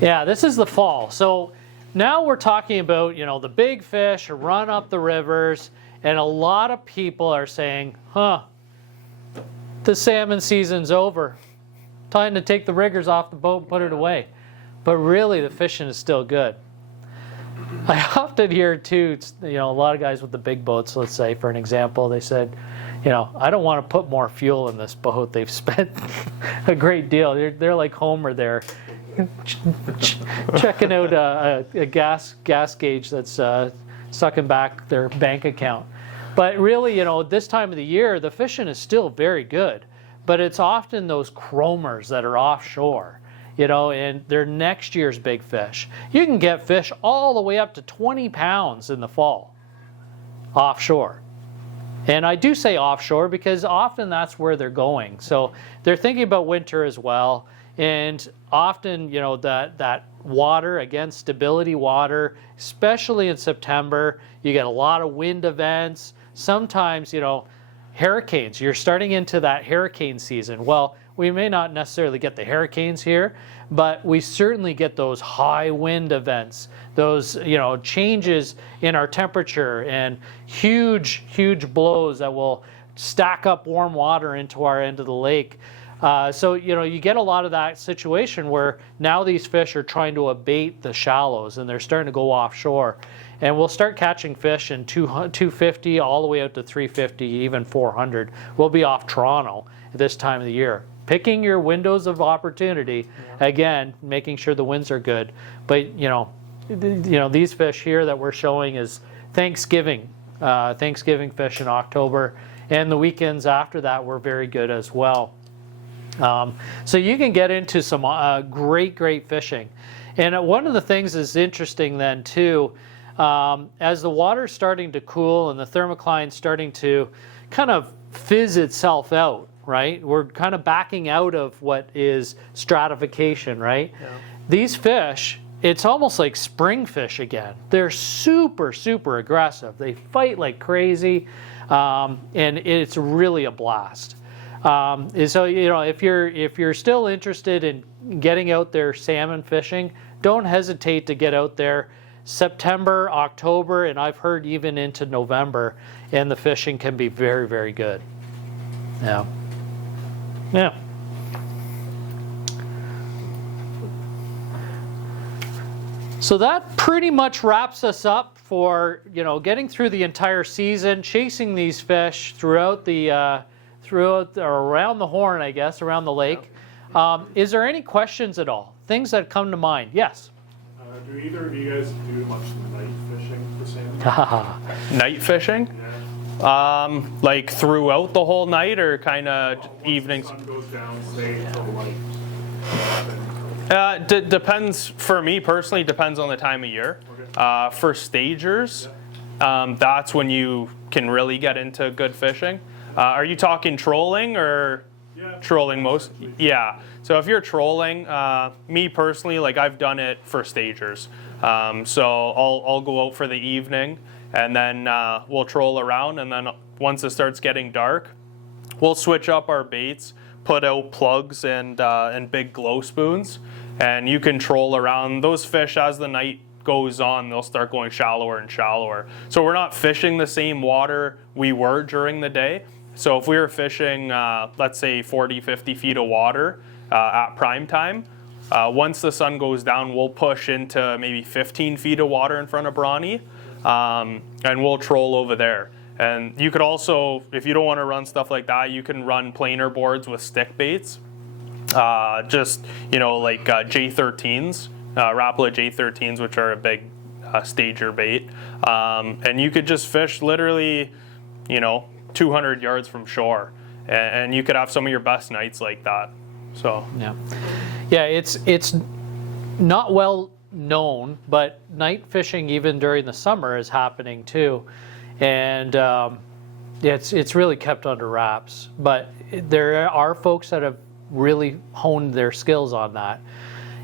Yeah, this is the fall. So now we're talking about, the big fish run up the rivers, and a lot of people are saying, the salmon season's over. Time to take the riggers off the boat and put it away. But really, the fishing is still good. I often hear too, a lot of guys with the big boats, let's say, for an example, they said, I don't want to put more fuel in this boat. They've spent a great deal. They're like Homer there, checking out a gas gauge that's sucking back their bank account. But really, this time of the year, the fishing is still very good. But it's often those chromers that are offshore, and they're next year's big fish. You can get fish all the way up to 20 pounds in the fall, offshore. And I do say offshore because often that's where they're going. So they're thinking about winter as well. And often, that water, again, stability water, especially in September, you get a lot of wind events. Sometimes, hurricanes. You're starting into that hurricane season. Well, we may not necessarily get the hurricanes here, but we certainly get those high wind events, those changes in our temperature and huge blows that will stack up warm water into our end of the lake. So you get a lot of that situation where now these fish are trying to abate the shallows and they're starting to go offshore. And we'll start catching fish in 250 all the way out to 350, even 400. We'll be off Toronto at this time of the year. Picking your windows of opportunity, again, making sure the winds are good. But, these fish here that we're showing is Thanksgiving fish in October. And the weekends after that were very good as well. So you can get into some great fishing. And one of the things that's interesting then, too, as the water's starting to cool and the thermocline's starting to kind of fizz itself out, right? We're kind of backing out of what is stratification, right? Yeah. These fish, it's almost like spring fish again. They're super aggressive. They fight like crazy, and it's really a blast. So if you're still interested in getting out there salmon fishing, don't hesitate to get out there. September, October, and I've heard even into November, and the fishing can be very good. Yeah. So that pretty much wraps us up for getting through the entire season, chasing these fish throughout around the Horn, I guess, around the lake. Is there any questions at all? Things that come to mind? Yes. Do either of you guys do much night fishing for salmon? Night fishing? Yeah. Like throughout the whole night or kind of evenings? Once the sun goes down, stay until light. Depends, for me personally, depends on the time of year. Okay. For stagers, that's when you can really get into good fishing. Are you talking trolling or? Yeah. Trolling most? Yeah. So if you're trolling, me personally, like I've done it for stagers. So I'll go out for the evening and then we'll troll around, and then once it starts getting dark, we'll switch up our baits, put out plugs and big glow spoons, and you can troll around. Those fish, as the night goes on, they'll start going shallower and shallower. So we're not fishing the same water we were during the day. So if we were fishing, let's say 40, 50 feet of water at prime time, once the sun goes down, we'll push into maybe 15 feet of water in front of Brawny, and we'll troll over there. And you could also, if you don't want to run stuff like that, you can run planer boards with stick baits, like J13s, Rapala J13s, which are a big stager bait. And you could just fish literally, 200 yards from shore, and you could have some of your best nights like that. So it's not well known, but night fishing even during the summer is happening too, and it's really kept under wraps. But there are folks that have really honed their skills on that.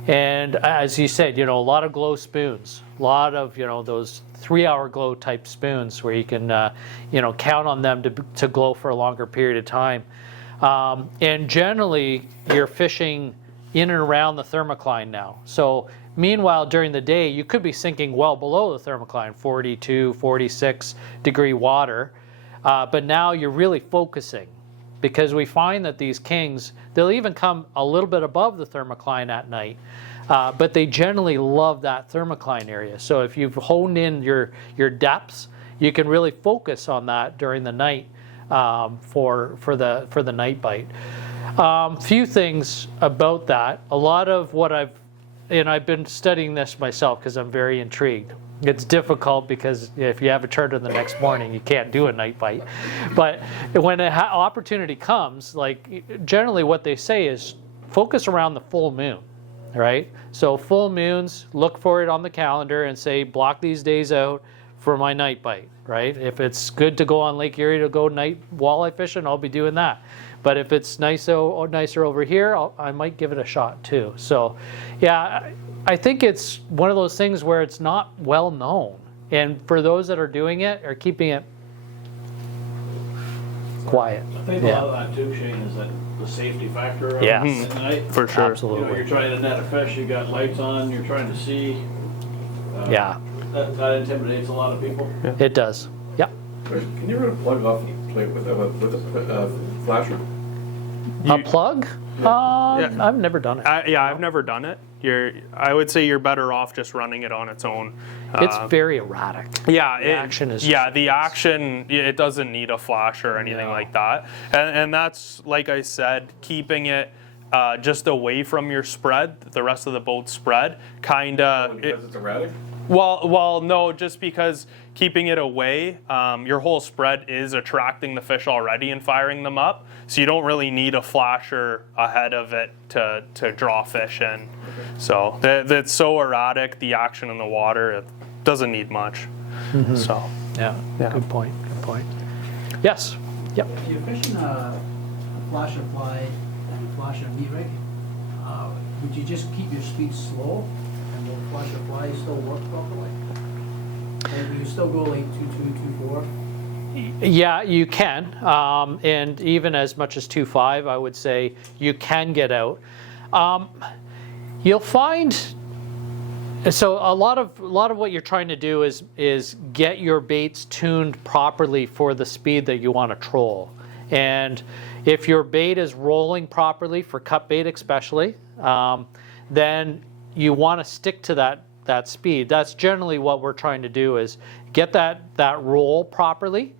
And as you said, a lot of glow spoons, a lot of, those 3-hour glow type spoons where you can, count on them to glow for a longer period of time. And generally, you're fishing in and around the thermocline now. So meanwhile, during the day, you could be sinking well below the thermocline, 42, 46 degree water. But now you're really focusing, because we find that these kings, they'll even come a little bit above the thermocline at night, but they generally love that thermocline area. So if you've honed in your depths, you can really focus on that during the night for the night bite. Few things about that. A lot of what I've been studying this myself because I'm very intrigued. It's difficult because if you have a turtle the next morning, you can't do a night bite. But when an opportunity comes, like generally what they say is focus around the full moon, right? So full moons, look for it on the calendar and say, block these days out for my night bite, right? If it's good to go on Lake Erie to go night walleye fishing, I'll be doing that. But if it's nicer over here, I might give it a shot too. So yeah, I think it's one of those things where it's not well known. And for those that are doing it, are keeping it quiet. I think a lot of that too, Shane, is that the safety factor Yes. at night. For sure. Absolutely. You know, you're trying to net a fish, you got lights on, you're trying to see. Yeah, That intimidates a lot of people. it does. Yeah. Can you run a plug off and play with a flasher? A plug? I've never done it. I've never done it. I would say you're better off just running it on its own. It's very erratic. Yeah, The action is the action. It doesn't need a flash or anything like that, and that's like I said, keeping it just away from your spread, the rest of the boat spread, kind of. Because it's erratic? Well, no, just because keeping it away, your whole spread is attracting the fish already and firing them up. So you don't really need a flasher ahead of it to draw fish in. Okay. So that's so erratic, the action in the water, it doesn't need much. Mm-hmm. So yeah, good point. Good point. Yes. Yep. If you're fishing a flasher fly and a flasher meat rig, would you just keep your speed slow and will flasher fly still work properly? Or do you still go like 2.2, 2.4? Yeah, you can, and even as much as 2.5, I would say you can get out. You'll find, so a lot of what you're trying to do is get your baits tuned properly for the speed that you want to troll. And if your bait is rolling properly, for cut bait especially, then you want to stick to that speed. That's generally what we're trying to do, is get that roll properly.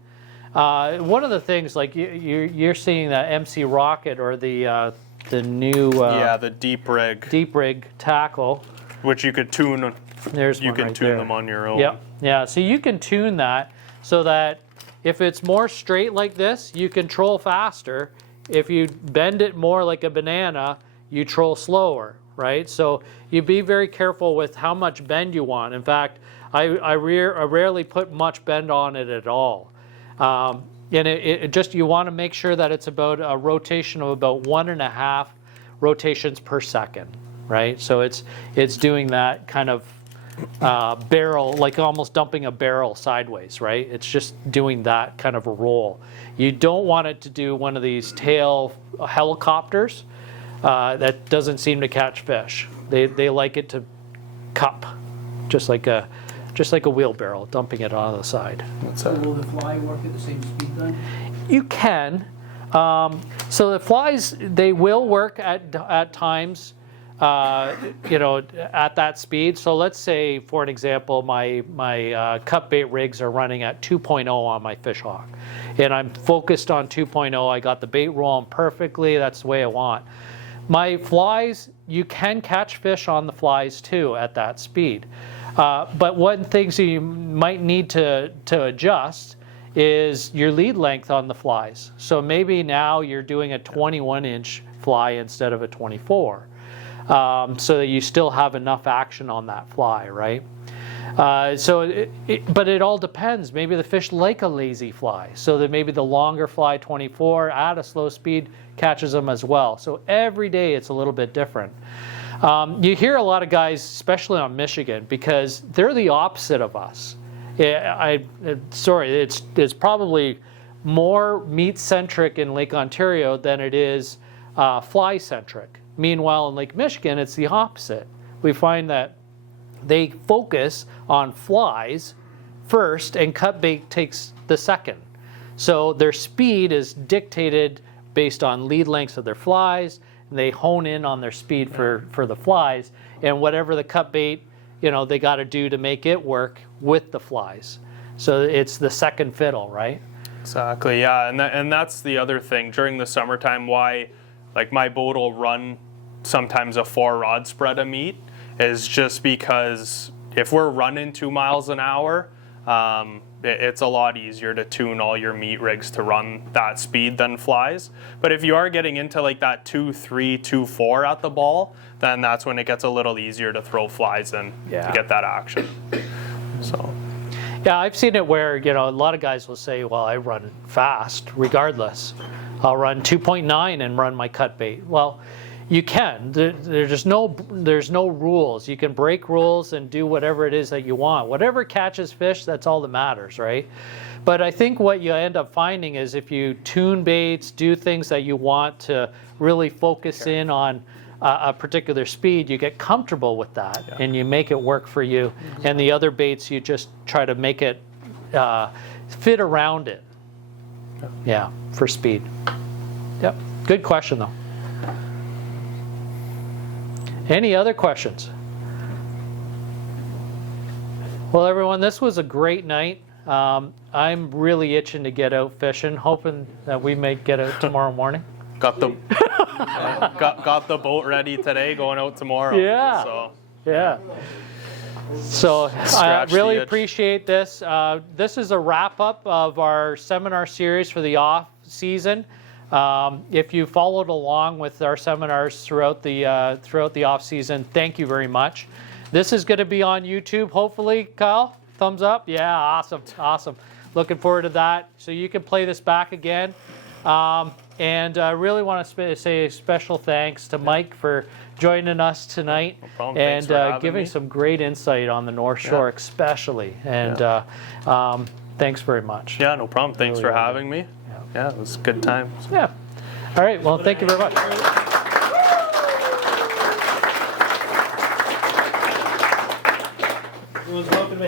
One of the things, like you're seeing the MC Rocket or the new the deep rig tackle, which you could tune. There's you one can right tune there. them on your own. Yep. Yeah. So you can tune that so that if it's more straight like this, you can troll faster. If you bend it more like a banana, you troll slower, right? So you be very careful with how much bend you want. In fact, I rarely put much bend on it at all. And it just, you want to make sure that it's about a rotation of about 1.5 rotations per second, right? So it's doing that kind of barrel, like almost dumping a barrel sideways, right? It's just doing that kind of a roll. You don't want it to do one of these tail helicopters that doesn't seem to catch fish. They like it to cup, just like a wheelbarrow, dumping it on the side. So will the fly work at the same speed then? You can. So the flies, they will work at times, at that speed. So let's say, for an example, my cut bait rigs are running at 2.0 on my fish hawk, and I'm focused on 2.0. I got the bait rolling perfectly. That's the way I want. My flies, you can catch fish on the flies too at that speed. But one thing you might need to adjust is your lead length on the flies. So maybe now you're doing a 21-inch fly instead of a 24, so that you still have enough action on that fly, right? But it all depends. Maybe the fish like a lazy fly, so that maybe the longer fly, 24, at a slow speed, catches them as well. So every day it's a little bit different. You hear a lot of guys, especially on Michigan, because they're the opposite of us. It's probably more meat-centric in Lake Ontario than it is fly-centric. Meanwhile, in Lake Michigan, it's the opposite. We find that they focus on flies first and cut bait takes the second. So their speed is dictated based on lead lengths of their flies, and they hone in on their speed for the flies, and whatever the cut bait, they got to do to make it work with the flies. So it's the second fiddle, right? Exactly, yeah, and that's the other thing during the summertime why, like, my boat will run sometimes a 4-rod spread of meat is just because if we're running 2 miles an hour, it's a lot easier to tune all your meat rigs to run that speed than flies. But if you are getting into like that 2-3, 2-4 at the ball, then that's when it gets a little easier to throw flies in to get that action. So. Yeah, I've seen it where, a lot of guys will say, well, I run fast regardless. I'll run 2.9 and run my cut bait. Well, you can. There's no rules. You can break rules and do whatever it is that you want. Whatever catches fish, that's all that matters, right? But I think what you end up finding is if you tune baits, do things that you want to really focus in on a particular speed, you get comfortable with that and you make it work for you. And the other baits, you just try to make it fit around it. Yeah, for speed. Yep, good question though. Any other questions? Well, everyone, this was a great night. I'm really itching to get out fishing, hoping that we may get out tomorrow morning. Got the boat ready today, going out tomorrow. Yeah. So. Yeah. So I really appreciate this. This is a wrap-up of our seminar series for the off season. If you followed along with our seminars throughout the off season, thank you very much. This is going to be on YouTube, hopefully. Kyle, thumbs up. Yeah, awesome. Looking forward to that. So you can play this back again. And I really want to say a special thanks to Mike for joining us tonight and giving some great insight on the North Shore, especially. And thanks very much. Yeah, no problem. Thanks for having me. Yeah, it was a good time. Yeah. All right. Well, thank you very much. Everyone's welcome to